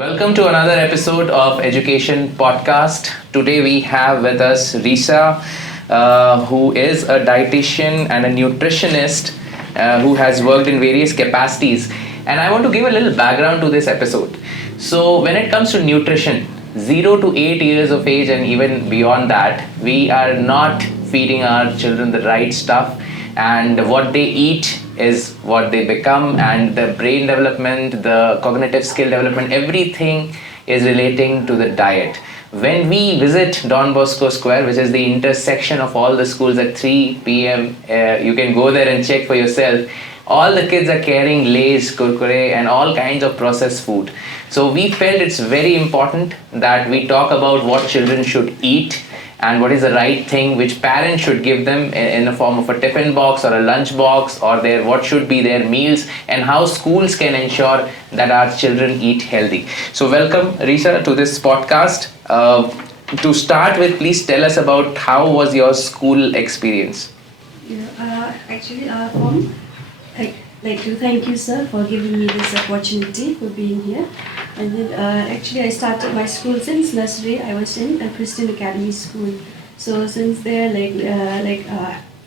Welcome to another episode of Education Podcast. Today we have with us RISA, who is a dietitian and a nutritionist who has worked in various capacities. And I want to give a little background to this episode. So, when it comes to nutrition, 0 to 8 years of age and even beyond that, we are not feeding our children the right stuff, and what they eat is what they become, and the brain development, the cognitive skill development, everything is relating to the diet. When we visit Don Bosco Square, which is the intersection of all the schools at 3 p.m., you can go there and check for yourself. All the kids are carrying Lay's, Kurkure and all kinds of processed food. So we felt it's very important that we talk about what children should eat and what is the right thing which parents should give them in the form of a tiffin box or a lunch box, or their what should be their meals, and how schools can ensure that our children eat healthy. So welcome, Risa, to this podcast. To start with, please tell us about how was your school experience? I'd like to thank you, sir, for giving me this opportunity for being here. And then I started my school since nursery. I was in a Christian Academy school. So since there,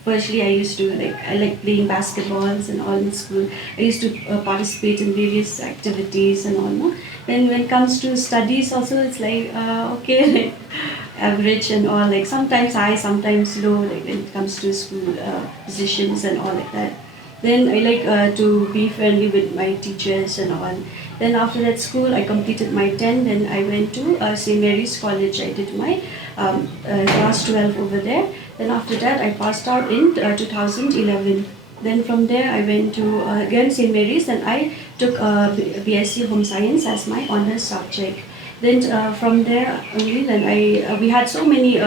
firstly I like playing basketballs and all in school. I used to participate in various activities and all. No? Then when it comes to studies also, it's like average and all. Like sometimes high, sometimes low. Like when it comes to school positions and all like that. Then I like to be friendly with my teachers and all. Then after that school, I completed my 10. Then I went to St. Mary's College. I did my class 12 over there. Then after that, I passed out in 2011. Then from there, I went to again St. Mary's, and I took BSc Home Science as my honors subject. Then from there only, then we had so many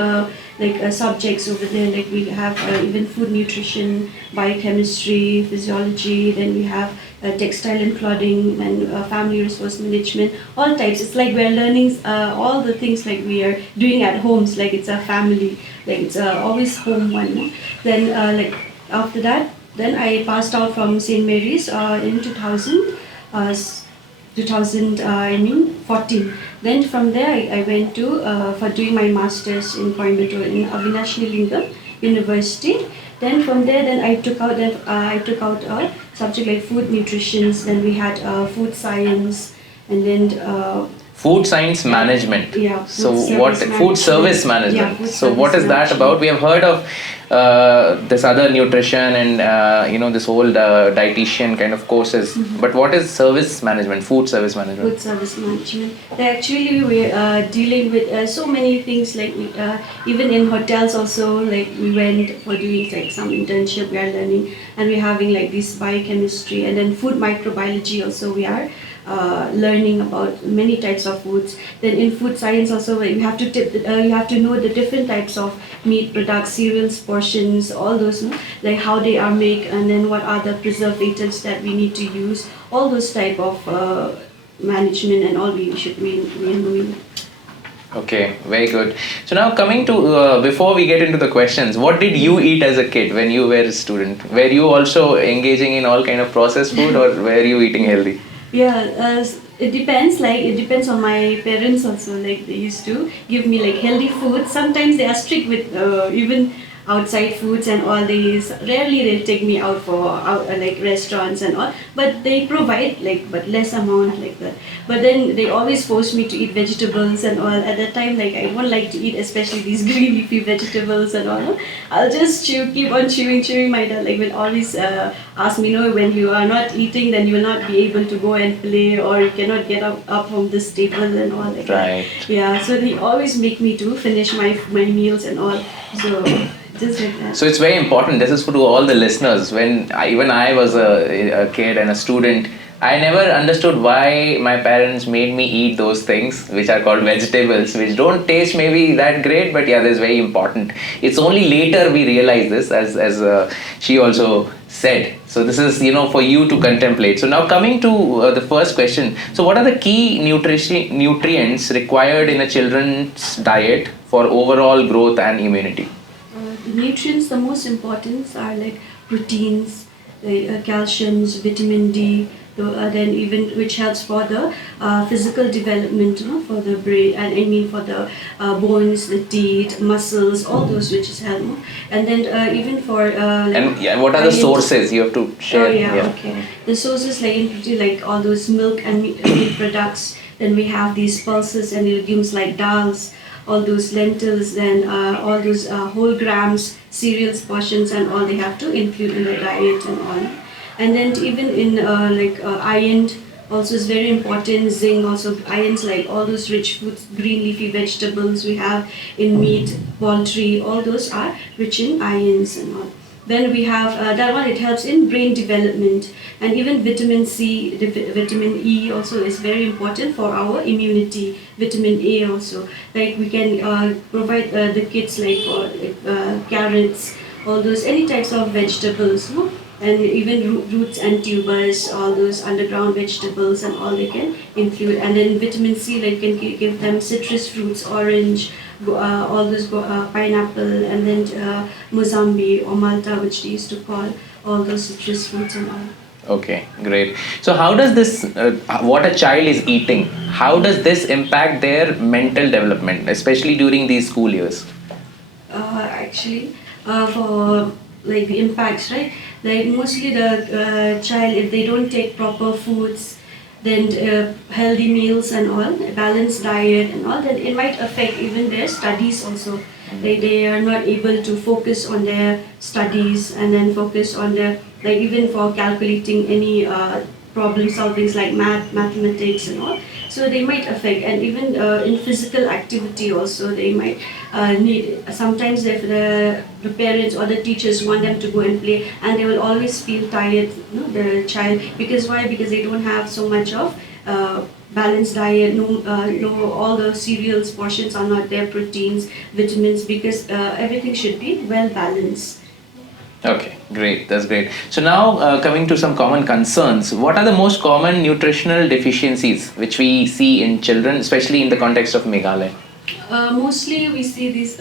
subjects over there. Like we have even food nutrition, biochemistry, physiology. Then we have textile and clothing and family resource management. All types. It's like we're learning all the things like we are doing at homes. Like it's a family. Like it's always home one. No? Then after that, then I passed out from St. Mary's in 2014. Then from there I went to for doing my masters in Coimbatore in Avinash Nilingam University. Then from there, then I took out a subject like food nutrition. Then we had food science, and then Food science management. Yeah. Food service management. Yeah, food So what service is that about? We have heard of this other nutrition and this whole dietitian kind of courses. Mm-hmm. But what is service management? Food service management. Food service management. They we're dealing with so many things, like even in hotels also. Like we went for doing like some internship. We are learning, and we're having like this biochemistry, and then food microbiology also. We are learning about many types of foods. Then in food science also, you have to know the different types of meat products, cereals, portions, all those, no? Like how they are made, and then what are the preservatives that we need to use. All those type of management and all we should be knowing. Okay, very good. So now coming to, before we get into the questions, what did you eat as a kid when you were a student? Were you also engaging in all kind of processed food, or were you eating healthy? Yeah, it depends. Like it depends on my parents also. Like they used to give me like healthy food. Sometimes they are strict with even outside foods and all. Rarely they'll take me out for like restaurants and all. But they provide but less amount like that. But then they always force me to eat vegetables and all. At that time, like I won't like to eat especially these green leafy vegetables and all. I'll just keep on chewing. My dad will always ask me, no, when you are not eating, then you will not be able to go and play, or you cannot get up from this table and all like right. that. Yeah, so they always make me to finish my meals and all. So just like that. So it's very important. This is for all the listeners. When I was a kid and a student, I never understood why my parents made me eat those things which are called vegetables, which don't taste maybe that great, but yeah, that's very important. It's only later we realize this, as she also said. So this is for you to contemplate. So now coming to the first question. So what are the key nutrients required in a children's diet for overall growth and immunity? Nutrients, the most important are like proteins, calciums, vitamin D, then even which helps for the physical development, for the brain, and I mean for the bones, the teeth, muscles, all those which is help. And then even for and what are the sources you have to share? Oh yeah, okay. The sources like include like all those milk and meat products. Then we have these pulses and legumes like dals, all those lentils, then all those whole grams, cereals, portions, and all they have to include in the diet and all. And then even in iron also is very important. Zinc also, irons like all those rich foods, green leafy vegetables we have in meat, poultry, all those are rich in irons and all. Then we have that one, it helps in brain development, and even vitamin C, vitamin E also is very important for our immunity. Vitamin A also, like we can provide the kids like carrots, all those any types of vegetables, no? And even roots and tubers, all those underground vegetables and all they can include. And then vitamin C, like can give them citrus fruits, orange, all those pineapple, and then Mozambique or Malta, which they used to call all those citrus fruits and all. Okay, great. So how does this, what a child is eating, how does this impact their mental development, especially during these school years? For like the impacts, right? Like mostly the child, if they don't take proper foods, then healthy meals and all, balanced diet and all, then it might affect even their studies also. They are not able to focus on their studies and then focus on their, like even for calculating any problem solvings like mathematics and all. So they might affect, and even in physical activity also they might need, sometimes if the parents or the teachers want them to go and play, and they will always feel tired, the child, because why? Because they don't have so much of balanced diet, no, all the cereals portions are not there, proteins, vitamins, because everything should be well balanced. Okay, great. That's great. So now coming to some common concerns, what are the most common nutritional deficiencies which we see in children, especially in the context of Meghalaya? Mostly we see these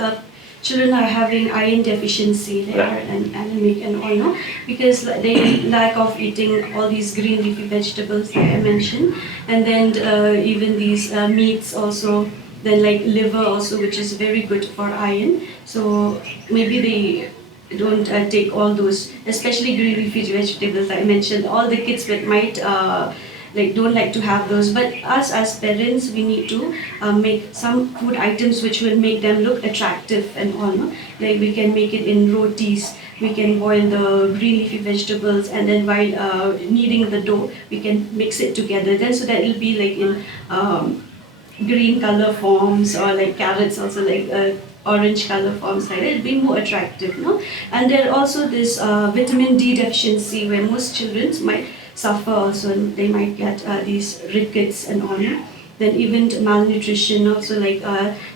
children are having iron deficiency, they are anemic and all, no? Because they lack of eating all these green leafy vegetables that I mentioned, and then even these meats also, then like liver also, which is very good for iron. So maybe they don't take all those, especially green leafy vegetables I mentioned. All the kids that might don't like to have those, but us as parents, we need to make some food items which will make them look attractive and all, no? Like we can make it in rotis, we can boil the green leafy vegetables, and then while kneading the dough, we can mix it together then, so that it'll be like in green color forms, or like carrots also, like orange color forms, like that. It'll be more attractive, no? And there also this vitamin D deficiency, where most children might suffer also, and they might get these rickets and all, no? Then even malnutrition also, like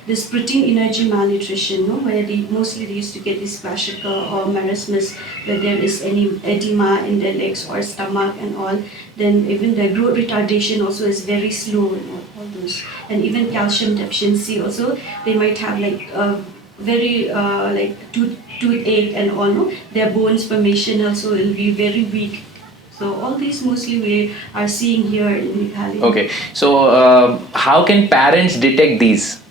this protein energy malnutrition, no? Where mostly they used to get this kwashiorkor or marasmus, where there is any edema in their legs or stomach and all. Then even the growth retardation also is very slow and all those. And even calcium deficiency also, they might have like very toothache and all, no? Their bones formation also will be very weak. So all these mostly we are seeing here in Meghalaya. Okay, so how can parents detect these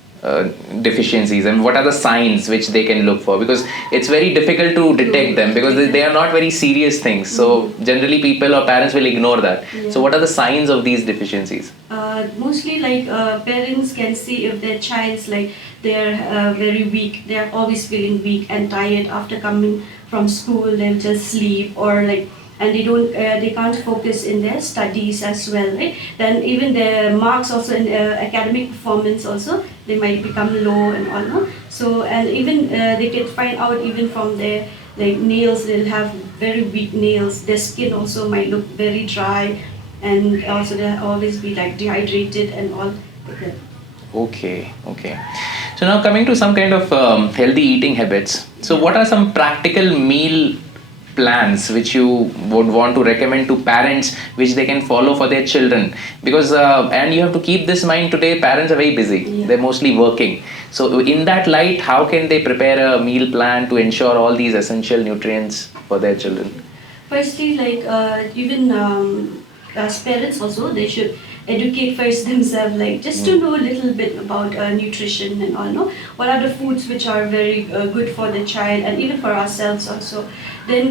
deficiencies, and what are the signs which they can look for? Because it's very difficult to detect them, because they are not very serious things. So generally people or parents will ignore that. Yeah. So what are the signs of these deficiencies? Mostly like parents can see if their child's like they're very weak, they're always feeling weak and tired after coming from school, they'll just sleep, or like, and they can't focus in their studies as well, right? Then even their marks also in academic performance also, they might become low and all, no? So, and even they can find out even from their like nails, they'll have very weak nails, their skin also might look very dry, and also they'll always be like dehydrated and all like that. Okay. So now coming to some kind of healthy eating habits. So what are some practical meal plans which you would want to recommend to parents, which they can follow for their children? Because and you have to keep this in mind, today parents are very busy. Yeah. They're mostly working. So in that light, how can they prepare a meal plan to ensure all these essential nutrients for their children? Firstly, like even as parents also, they should educate first themselves, like just to know a little bit about nutrition and all, no? What are the foods which are very good for the child and even for ourselves also. Then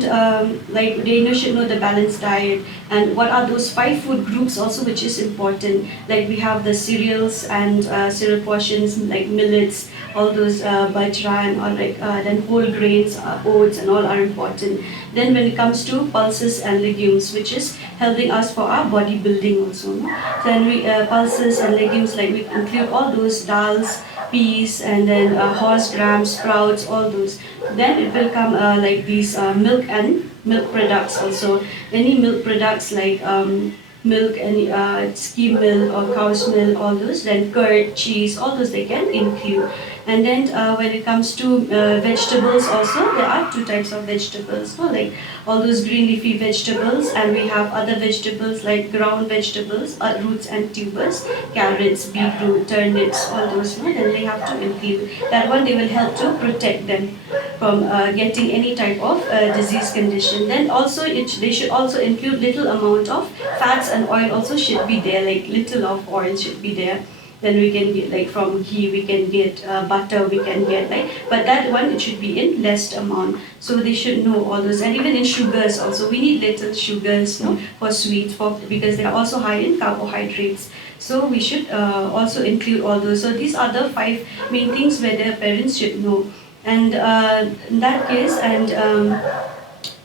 like they should know the balanced diet and what are those 5 food groups also, which is important. Like we have the cereals and cereal portions like millets, all those bajra and all, like then whole grains, oats and all are important. Then when it comes to pulses and legumes, which is helping us for our body building also, no? Then we pulses and legumes, like we include all those dals, peas, and then horse gram, sprouts, all those. Then it will come like these milk and milk products also. Any milk products like milk, any skim milk or cow's milk, all those. Then curd, cheese, all those they can include. And then when it comes to vegetables also, there are 2 types of vegetables, so like all those green leafy vegetables, and we have other vegetables like ground vegetables, roots and tubers, carrots, beetroot, turnips, all those, no? Then they have to include. That one they will help to protect them from getting any type of disease condition. Then also they should also include little amount of fats and oil also should be there, like little of oil should be there. Then we can get like from ghee, we can get butter, we can get like, but that one it should be in less amount. So they should know all those, and even in sugars also, we need little sugars, no, for sweets, because they are also high in carbohydrates. So we should also include all those. So these are the 5 main things where their parents should know. And in that case, and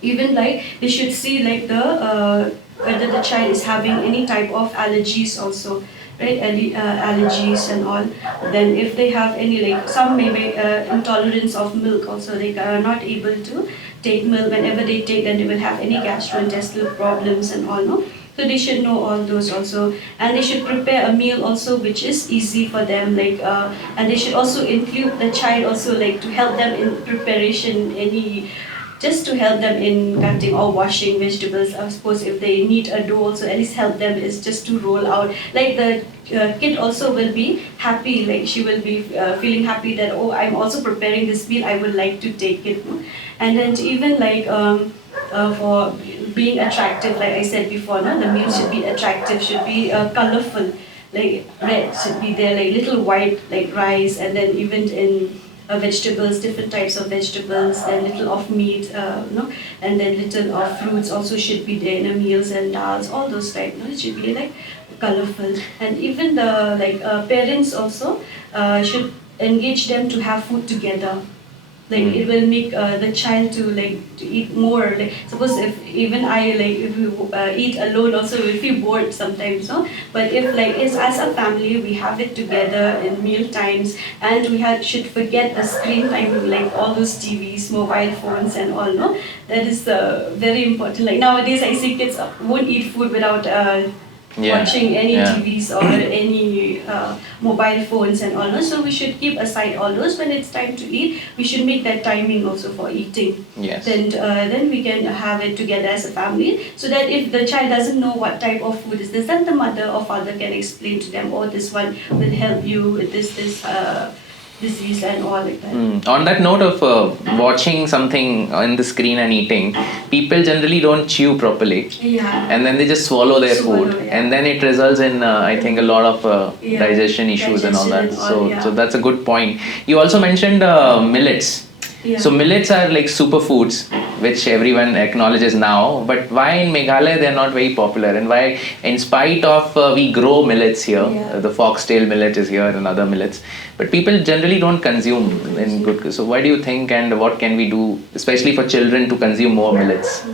even like they should see like the whether the child is having any type of allergies also, right? Allergies and all. Then if they have any, like some maybe intolerance of milk also, they are not able to take milk. Whenever they take, then they will have any gastrointestinal problems and all, no? So they should know all those also, and they should prepare a meal also which is easy for them, like and they should also include the child also, like to help them in preparation, any just to help them in cutting or washing vegetables. I suppose if they need a dough also, at least help them is just to roll out. Like the kid also will be happy, like she will be feeling happy that, oh, I'm also preparing this meal, I would like to take it. No? And then even like for being attractive, like I said before, no? The meal should be attractive, should be colorful, like red should be there, like little white, like rice, and then even in vegetables, different types of vegetables, then little of meat, no, and then little of fruits also should be there in the meals, and dals, all those type. No, it should be like colorful, and even the like parents also should engage them to have food together. Like it will make the child to like to eat more. Like suppose if even I like if we eat alone also we feel bored sometimes, no. But if like it's as a family we have it together in meal times, and we should forget the screen time, like all those TVs, mobile phones and all, no. That is very important. Like nowadays I see kids won't eat food without watching any TVs or any mobile phones and all. No? So we should keep aside all those. When it's time to eat, we should make that timing also for eating. Yes. Then we can have it together as a family, so that if the child doesn't know what type of food is this, then the mother or father can explain to them, oh, this one will help you with this disease and all like that. On that note of watching something on the screen and eating, people generally don't chew properly. Yeah. And then they just swallow their food. Yeah. And then it results in, I think, a lot of digestion issues and all that. So that's a good point. You also mentioned millets. Yeah. So millets are like superfoods, which everyone acknowledges now. But why in Meghalaya they're not very popular? And why, in spite of we grow millets here, the foxtail millet is here and other millets, but people generally don't consume in good. So why do you think, and what can we do, especially for children, to consume more millets?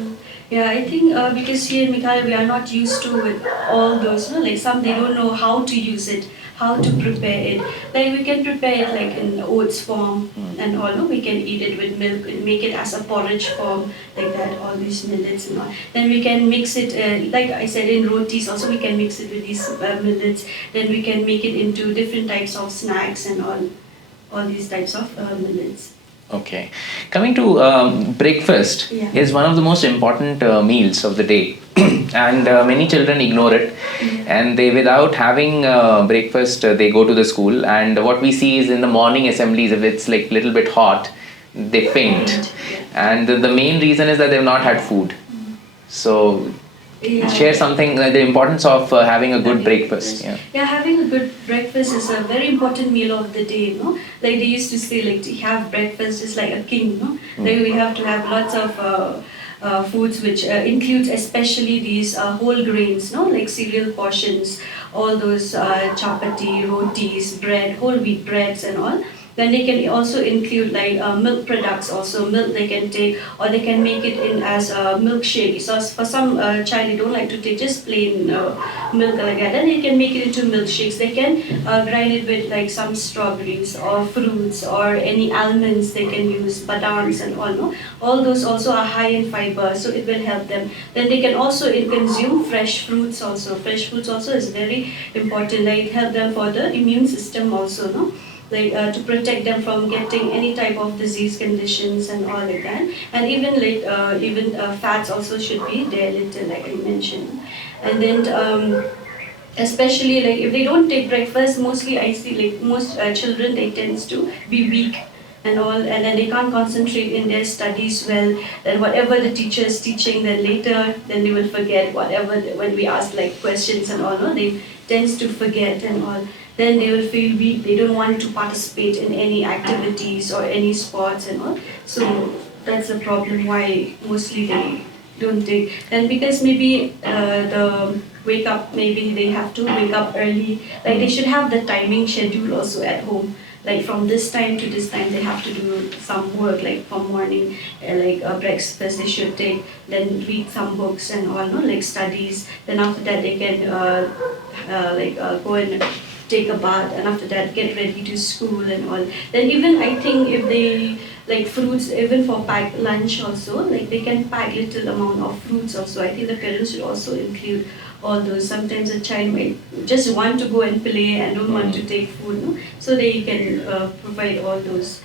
Yeah, I think because here in Meghalaya we are not used to with all those, no? Like some they don't know how to use it, how to prepare it. Like we can prepare it like in oats form and all, no? We can eat it with milk and make it as a porridge form, like that, all these millets and all. Then we can mix it, like I said, in rotis also we can mix it with these millets. Then we can make it into different types of snacks and all these types of millets. Okay. Coming to breakfast is one of the most important meals of the day. And many children ignore it, and they, without having breakfast, they go to the school, and what we see is in the morning assemblies, if it's like little bit hot, they faint. And the main reason is that they've not had food. So Share something like the importance of having a good breakfast. Yeah, having a good breakfast is a very important meal of the day, Like they used to say, like to have breakfast is like a king, Like we have to have lots of foods which includes especially these whole grains, Like cereal portions, all those chapati, rotis, bread, whole wheat breads and all. Then they can also include like milk products also, milk they can take, or they can make it in as a milkshake. So for some child, they don't like to take just plain milk like that, then they can make it into milkshakes. They can grind it with like some strawberries or fruits or any almonds they can use, badams and all, All those also are high in fiber, so it will help them. Then they can also consume fresh fruits also. Fresh fruits also is very important, like it help them for the immune system also, Like to protect them from getting any type of disease conditions and all like that. And even fats also should be there little, like I mentioned. And then especially like if they don't take breakfast, mostly I see like most children, they tends to be weak and all, and then they can't concentrate in their studies well. Then whatever the teacher is teaching, then later then they will forget whatever when we ask like questions and all, no? They tends to forget and all. Then they will feel weak, they don't want to participate in any activities or any sports and all. So that's the problem why mostly they don't take. And because maybe the wake up, maybe they have to wake up early, like they should have the timing schedule also at home. Like from this time to this time they have to do some work, like from morning, like breakfast they should take, then read some books and all, no? Like studies. Then after that they can go and take a bath, and after that get ready to school and all. Then even I think if they like fruits, even for packed lunch also, like they can pack little amount of fruits also. I think the parents should also include all those. Sometimes a child might just want to go and play and don't want to take food, no? So they can provide all those.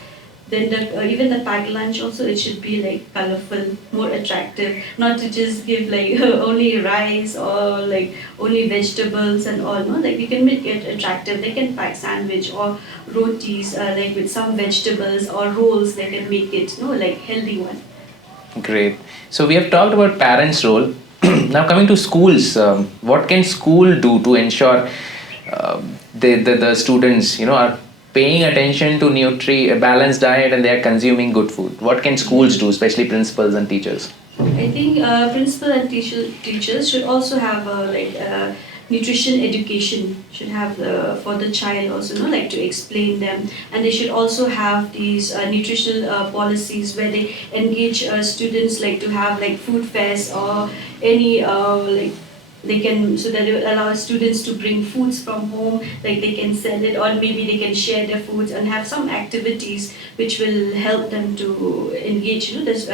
Then even the packed lunch also, it should be like colorful, more attractive, not to just give like only rice or like only vegetables and all, no? Like we can make it attractive. They can pack sandwich or rotis like with some vegetables, or rolls they can make it, no? Like healthy one. Great. So we have talked about parents' role. Now coming to schools, what can school do to ensure the students, are paying attention to a balanced diet, and they are consuming good food? What can schools do, especially principals and teachers? I think principal and teachers should also have nutrition education, should have for the child also, like to explain them. And they should also have these nutritional policies where they engage students, like to have like food fairs or any they can, so that they will allow students to bring foods from home, like they can sell it, or maybe they can share their foods and have some activities which will help them to engage, this,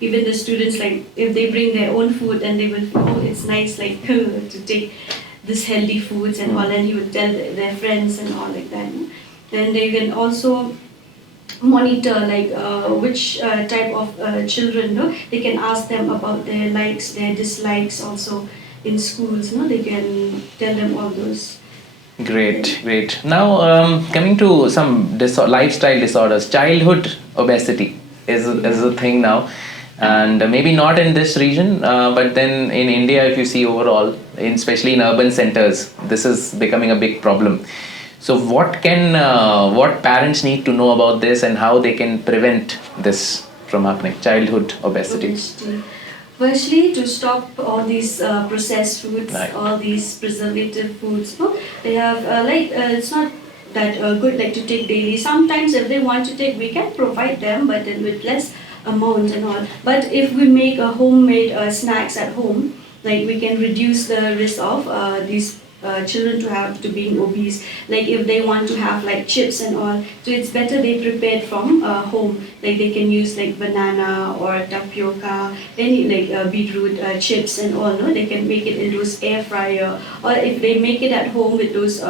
even the students, like if they bring their own food, then they will, it's nice like to take this healthy foods and all, and he would tell their friends and all like that. Then they can also monitor like which type of children, they can ask them about their likes, their dislikes also in schools, they can tell them all those. Great. Now coming to some lifestyle disorders, childhood obesity is a thing now, and maybe not in this region, but then in India, if you see overall, especially in urban centers, this is becoming a big problem. So what parents need to know about this, and how they can prevent this from happening, childhood obesity? Firstly, to stop all these processed foods, right, all these preservative foods, they have it's not that good like to take daily. Sometimes if they want to take, we can provide them, but then with less amount and all. But if we make a homemade snacks at home, like we can reduce the risk of these children to have to being obese. Like if they want to have like chips and all, so it's better they prepared from home. Like they can use like banana or tapioca, any like beetroot chips and all, no? They can make it in those air fryer, or if they make it at home with those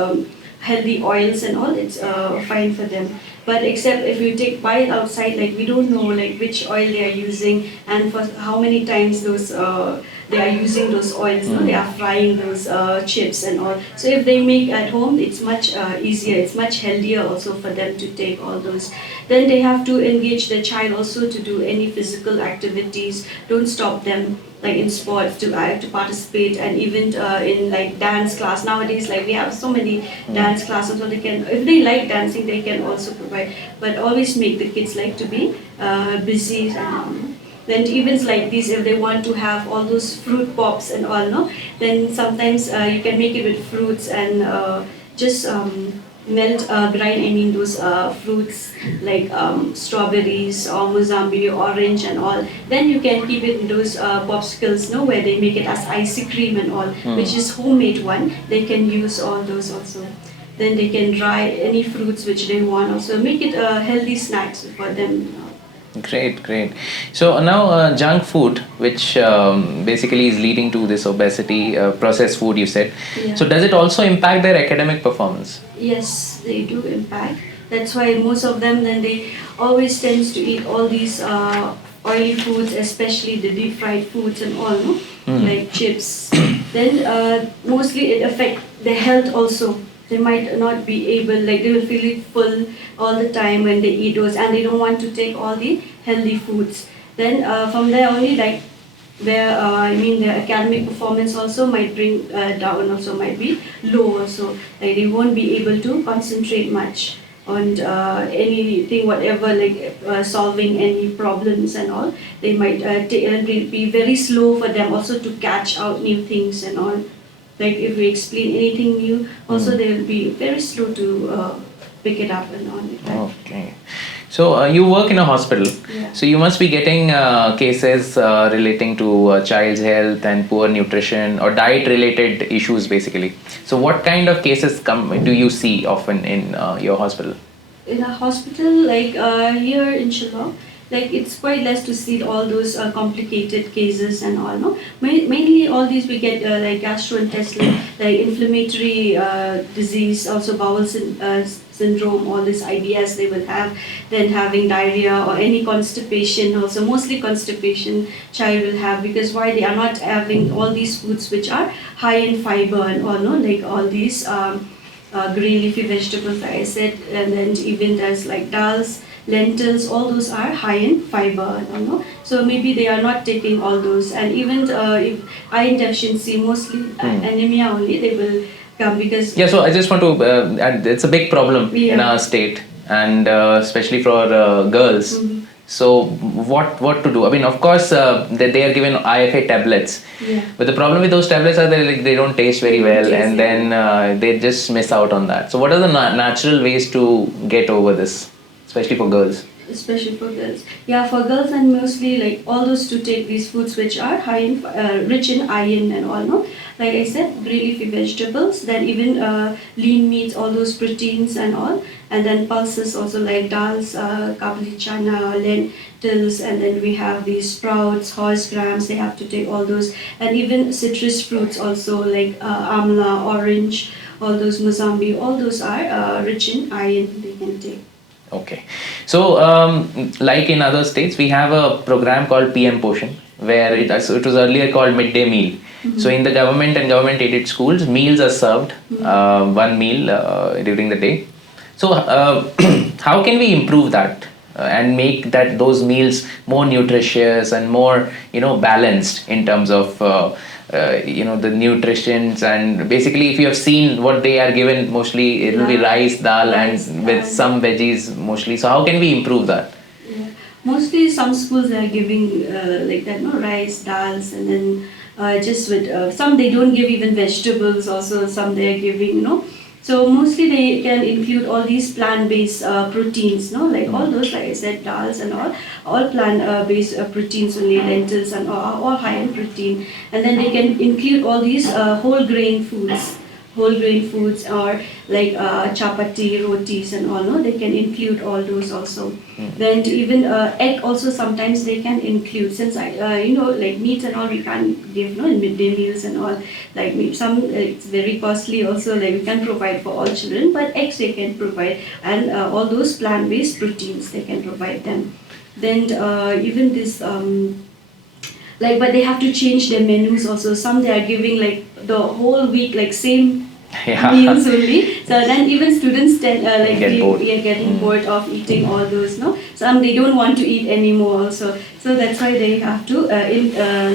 healthy oils and all, it's fine for them. But except if you buy it outside, like we don't know like which oil they are using and for how many times those they are using those oils, no? They are frying those chips and all. So if they make at home, it's much easier, it's much healthier also for them to take all those. Then they have to engage the child also to do any physical activities. Don't stop them like in sports to participate, and even in like dance class nowadays, like we have so many dance classes, so they can, if they like dancing, they can also provide, but always make the kids like to be busy. And then events like this, if they want to have all those fruit pops and all, no, then sometimes you can make it with fruits and just grind, I mean those fruits like strawberries or Mozambique, orange and all. Then you can keep it in those popsicles, no, where they make it as ice cream and all, which is homemade one. They can use all those also. Then they can dry any fruits which they want also. Make it healthy snacks for them. Great, great. So now junk food, which basically is leading to this obesity, processed food you said. Yeah. So does it also impact their academic performance? Yes, they do impact. That's why most of them, then they always tends to eat all these oily foods, especially the deep fried foods and all, no? Like chips. Then mostly it affects their health also. They might not be able, like they will feel full all the time when they eat those, and they don't want to take all the healthy foods. Then from there only, like their their academic performance also might bring down, also might be low also. Like they won't be able to concentrate much on anything, whatever, like solving any problems and all. They might be very slow for them also to catch out new things and all. Like if we explain anything new, also they will be very slow to pick it up and on it. Right? Okay. So you work in a hospital. Yeah. So you must be getting cases relating to child's health and poor nutrition or diet related issues basically. So what kind of cases do you see often in your hospital? In a hospital like here in Shillong, like it's quite less to see all those complicated cases and all, no? Mainly all these we get like gastrointestinal, like inflammatory disease, also bowel syndrome, all this IBS they will have, then having diarrhea or any constipation also, mostly constipation child will have, because why they are not having all these foods which are high in fiber and all, no? Like all these green leafy vegetables like I said, and then even there's like dals, lentils, all those are high in fiber, you know? So maybe they are not taking all those, and even if iron deficiency, mostly anemia only, they will come because... Yeah, so I just want to, and it's a big problem in our state, and especially for girls. So what to do? I mean, of course, they are given IFA tablets, but the problem with those tablets are that they don't taste very well, and then they just miss out on that. So what are the natural ways to get over this? Especially for girls. Especially for girls. Yeah, for girls, and mostly like all those to take these foods which are high in, rich in iron and all, no? Like I said, green leafy vegetables, then even lean meats, all those proteins and all, and then pulses also like dals, kabuli chana, lentils, and then we have these sprouts, horse grams, they have to take all those, and even citrus fruits also like amla, orange, all those Mozambique, all those are rich in iron, they can take. Okay. So, like in other states, we have a program called PM Poshan, where it was earlier called Midday meal. So, in the government and government-aided schools, meals are served, one meal during the day. So, how can we improve that and make those meals more nutritious and more, balanced in terms of the nutritions, and basically if you have seen what they are given, mostly it will be rice, dal, and with some veggies mostly. So how can we improve that? Yeah. Mostly some schools are giving like that, no, rice, dals, and then just with some they don't give even vegetables also, some they are giving, So mostly they can include all these plant-based proteins, no, like all those, like I said, dals and all plant-based proteins only, lentils and all high in protein, and then they can include all these whole grain foods, or like chapati, rotis and all, no, they can include all those also. Then even egg also sometimes they can include, since like meat and all we can't give, in midday meals and all, like some it's very costly also, like we can provide for all children, but eggs they can provide, and all those plant-based proteins they can provide them. Then even this like, but they have to change their menus also. Some they are giving like the whole week like same Yeah. meals only. So then even students tend Get bored. we are getting bored of eating all those. No, some they don't want to eat anymore also. So that's why they have to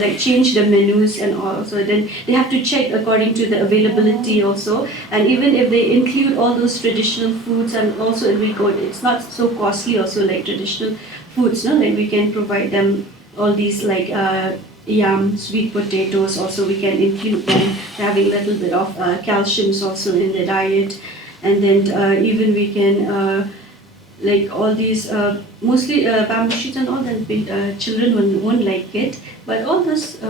like change the menus and all. So then they have to check according to the availability also. And even if they include all those traditional foods, and also if we go, it's not so costly also like traditional foods. No, like we can provide them all these like. Yam, sweet potatoes, also we can include them, having a little bit of calciums also in the diet. And then even we can like all these mostly bamboo shoots and all that children won't like it, but all those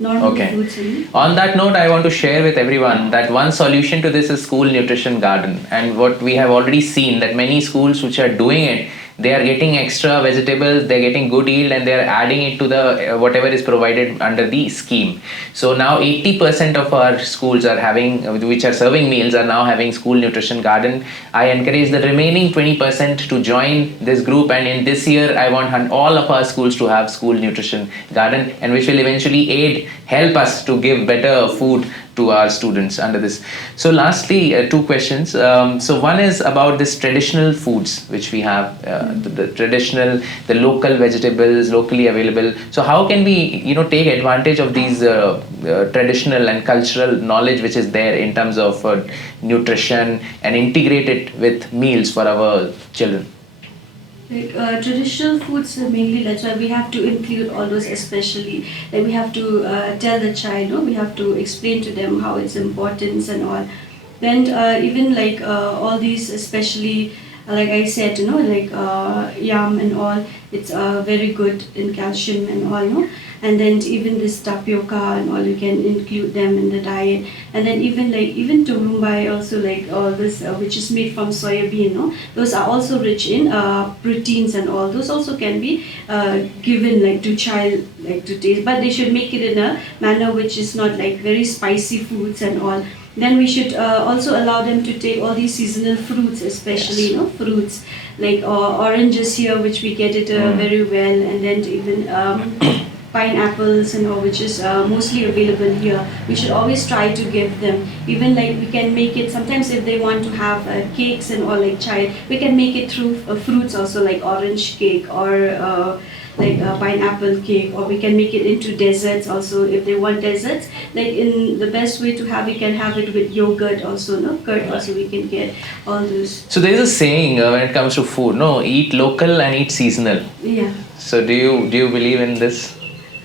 normal Okay. foods only. On that note, I want to share with everyone that one solution to this is school nutrition garden. And what we have already seen that many schools which are doing it, they are getting extra vegetables, they're getting good yield, and they're adding it to the whatever is provided under the scheme. So now 80% of our schools are having, which are serving meals, are now having school nutrition garden. I encourage the remaining 20% to join this group, and in this year I want all of our schools to have school nutrition garden, and which will eventually help us to give better food to our students under this. So lastly, two questions. So one is about this traditional foods which we have, the traditional, the local vegetables, locally available. So how can we, take advantage of these traditional and cultural knowledge which is there in terms of nutrition, and integrate it with meals for our children? Like traditional foods mainly, that's why we have to include all those, especially like we have to tell the child, no, we have to explain to them how it's importance and all. Then even like all these, especially like I said, like yam and all, it's very good in calcium and all, no. And then even this tapioca and all, you can include them in the diet. And then even turumbai also, like all this which is made from soya bean, no, those are also rich in proteins and all. Those also can be given like to child, like to taste, but they should make it in a manner which is not like very spicy foods and all. Then we should also allow them to take all these seasonal fruits, especially, Yes. Fruits like oranges here, which we get it very well. And then even pineapples and all, which is mostly available here. We should always try to give them. Even like we can make it sometimes if they want to have cakes and all, like child, we can make it through fruits also, like orange cake or like pineapple cake, or we can make it into desserts also if they want desserts. Like in the best way to have, we can have it with yogurt also, no, curd also we can get all those. So there is a saying when it comes to food, no, eat local and eat seasonal. Yeah. So do you believe in this?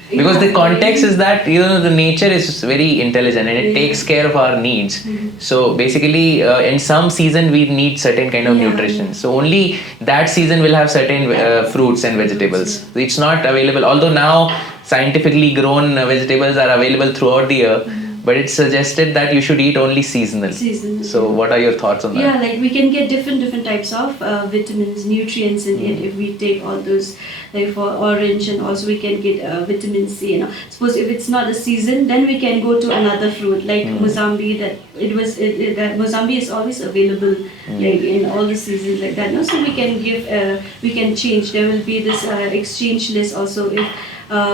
Because Yeah, the context is that the nature is very intelligent, and it Yeah. takes care of our needs. Mhm. So basically, in some season we need certain kind of Yeah, nutrition. yeah. So only that season will have certain fruits and vegetables. Yeah. So it's not available. Although now scientifically grown vegetables are available throughout the year, but it's suggested that you should eat only seasonal. Seasonal, So yeah. what are your thoughts on that? Yeah, like we can get different types of vitamins, nutrients in it if we take all those. Like for orange, and also we can get vitamin C. Suppose if it's not a season, then we can go to another fruit like Mozambique. That Mozambique is always available, like in all the seasons like that. No, so we can we can change. There will be this exchange list also. If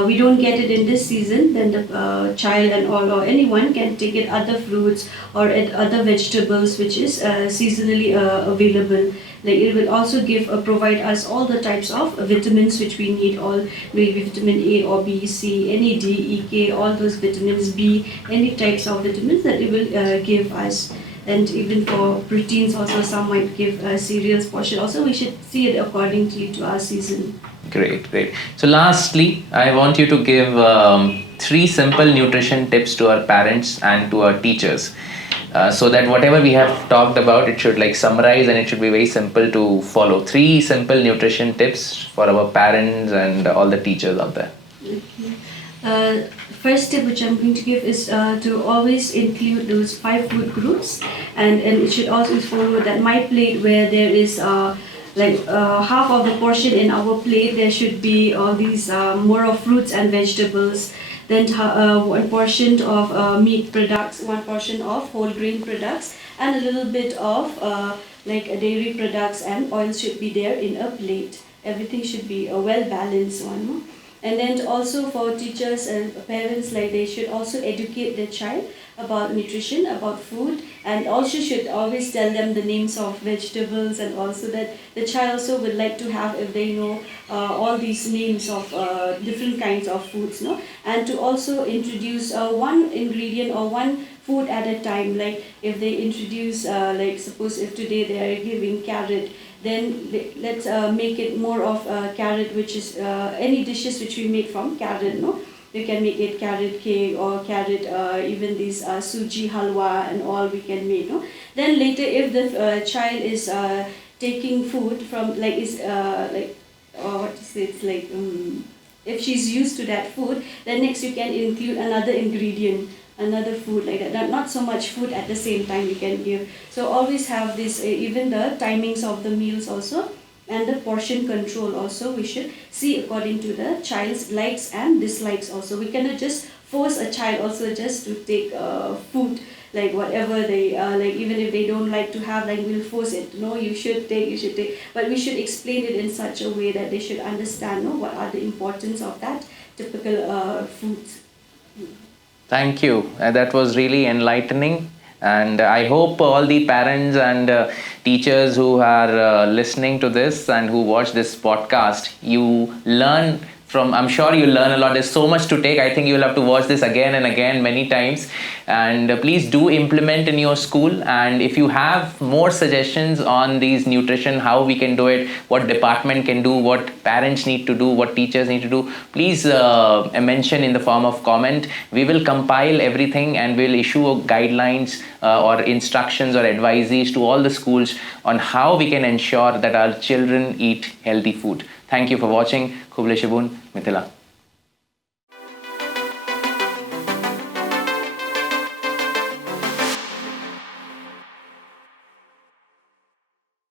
we don't get it in this season, then the child and all or anyone can take it other fruits or other vegetables which is seasonally available. Like it will also provide us all the types of vitamins which we need, all maybe vitamin A or B, C, any D, E, K, all those vitamins, B, any types of vitamins that it will give us. And even for proteins also, some might give cereals portion. Also, we should see it accordingly to our season. Great. So lastly, I want you to give 3 simple nutrition tips to our parents and to our teachers. So that whatever we have talked about, it should like summarize, and it should be very simple to follow. 3 simple nutrition tips for our parents and all the teachers out there. Okay. First tip which I'm going to give is to always include those 5 food groups, and it should also follow that my plate, where there is half of the portion in our plate, there should be all these more of fruits and vegetables. Then 1 portion of meat products, 1 portion of whole grain products, and a little bit of dairy products and oil should be there in a plate. Everything should be a well balanced one. No? And then also for teachers and parents, like they should also educate their child about nutrition, about food, and also should always tell them the names of vegetables, and also that the child also would like to have, if they know all these names of different kinds of foods, no? And to also introduce one ingredient or one food at a time. Like if they introduce, like suppose if today they are giving carrot, then let's make it more of carrot, which is any dishes which we make from carrot, no? You can make it carrot cake or carrot, even this suji halwa and all we can make, no? Then later, if the child is taking food from, like is like what to say, it's like if she's used to that food, then next you can include another ingredient, another food like that. Not so much food at the same time you can give. So always have this, even the timings of the meals also, and the portion control also we should see according to the child's likes and dislikes also. We cannot just force a child also just to take food, like whatever they like, even if they don't like to have, like we'll force it, no, you should take, but we should explain it in such a way that they should understand, no, what are the importance of that typical foods. Thank you. That was really enlightening. And I hope all the parents and teachers who are listening to this and who watch this podcast, you learn from, I'm sure you learn a lot. There's so much to take. I think you'll have to watch this again and again many times. And please do implement in your school. And if you have more suggestions on these nutrition, how we can do it, what department can do, what parents need to do, what teachers need to do, please mention in the form of comment. We will compile everything and we'll issue guidelines or instructions or advices to all the schools on how we can ensure that our children eat healthy food. Thank you for watching. Khuble Shibun, Mithila.